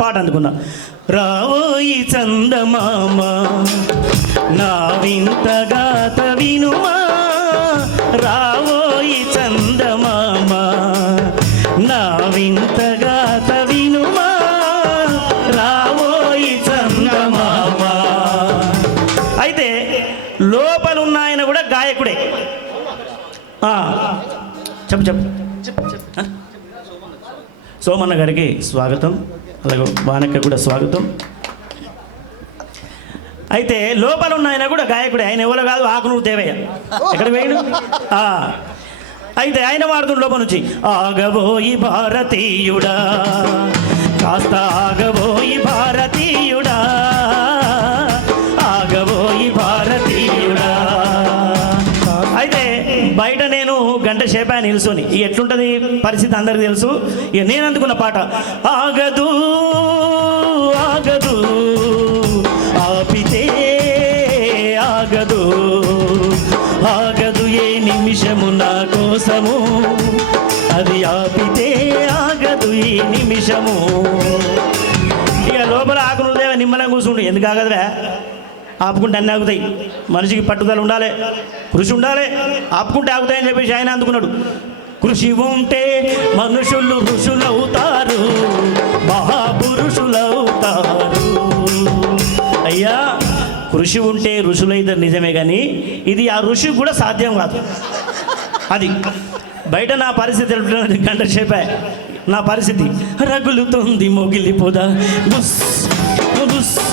పాట అందుకున్నా రావోయి చందమామ నా వింతగాత వినుమా రావోయి చందమామ నా వింతగాత వినుమా రావోయి చందమామ. అయితే లోపల ఉన్న ఆయన కూడా గాయకుడే. చెప్పు చెప్పు? సోమన్న గారికి స్వాగతం. అలాగే బానక్క కూడా స్వాగతం. అయితే లోపల ఉన్న ఆయన కూడా గాయకుడే. ఆయన ఎవరో కాదు ఆకునూరు దేవయ్య. ఎక్కడ వేయడు ఆ, అయితే ఆయన వాడుతున్న లోపల నుంచి ఆగబోయి భారతీయుడా కాస్త ఆగబోయి భారతీయుడా ఆగబోయి భారతీయుడా. అయితే బయట నేను గంట సేపా నిల్చొని. ఇక ఎట్లుంటుంది పరిస్థితి అందరికి తెలుసు. ఇక నేను అందుకున్న పాట ఆగదు ఆగదు ఆపితే ఆగదు ఆగదు ఏ నిమిషము నా కోసము. అది ఆపితే ఆగదు ఈ నిమిషము. ఇక లోపల ఆకులు దేవ నిమ్మలం కూర్చుండు. ఎందుకు ఆగదువే ఆపుకుంటే అన్నీ ఆగుతాయి. మనిషికి పట్టుదల ఉండాలి కృషి ఉండాలి ఆపుకుంటే ఆగుతాయని చెప్పేసి ఆయన అందుకున్నాడు. కృషి ఉంటే మనుషులు ఋషులవుతారు మహాపురుషులవుతారు. అయ్యా కృషి ఉంటే ఋషులైతే నిజమే కానీ ఇది ఆ ఋషి కూడా సాధ్యం కాదు. అది. బయట నా పరిస్థితి ఎట్లున్నది గంట నా పరిస్థితి రగులుతుంది మొగిలిపోదా? బుస్ బుస్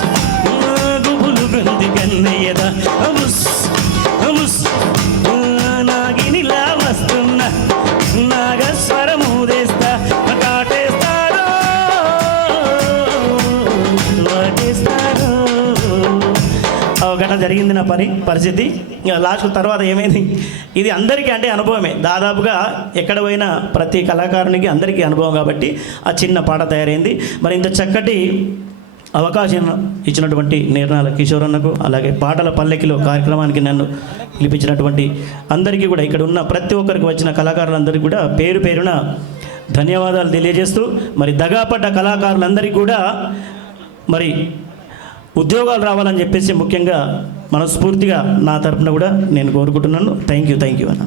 అవగాహన జరిగింది నా పని పరిస్థితి. ఇక లాస్ట్ తర్వాత ఏమైంది? ఇది అందరికీ అంటే అనుభవమే. దాదాపుగా ఎక్కడ పోయినా ప్రతి కళాకారునికి అందరికీ అనుభవం కాబట్టి ఆ చిన్న పాట తయారైంది. మరి ఇంత చక్కటి అవకాశం ఇచ్చినటువంటి నిర్ణయాల కిషోర్ అన్నకు అలాగే పాటల పల్లెకిలో కార్యక్రమానికి నన్ను పిలిపించినటువంటి అందరికీ కూడా ఇక్కడ ఉన్న ప్రతి ఒక్కరికి వచ్చిన కళాకారులందరికీ కూడా పేరు పేరున ధన్యవాదాలు తెలియజేస్తూ మరి దగాపడ్డ కళాకారులందరికీ కూడా మరి ఉద్యోగాలు రావాలని చెప్పేసి ముఖ్యంగా మనస్ఫూర్తిగా నా తరపున కూడా నేను కోరుకుంటున్నాను. థ్యాంక్ యూ థ్యాంక్ యూ అన్న.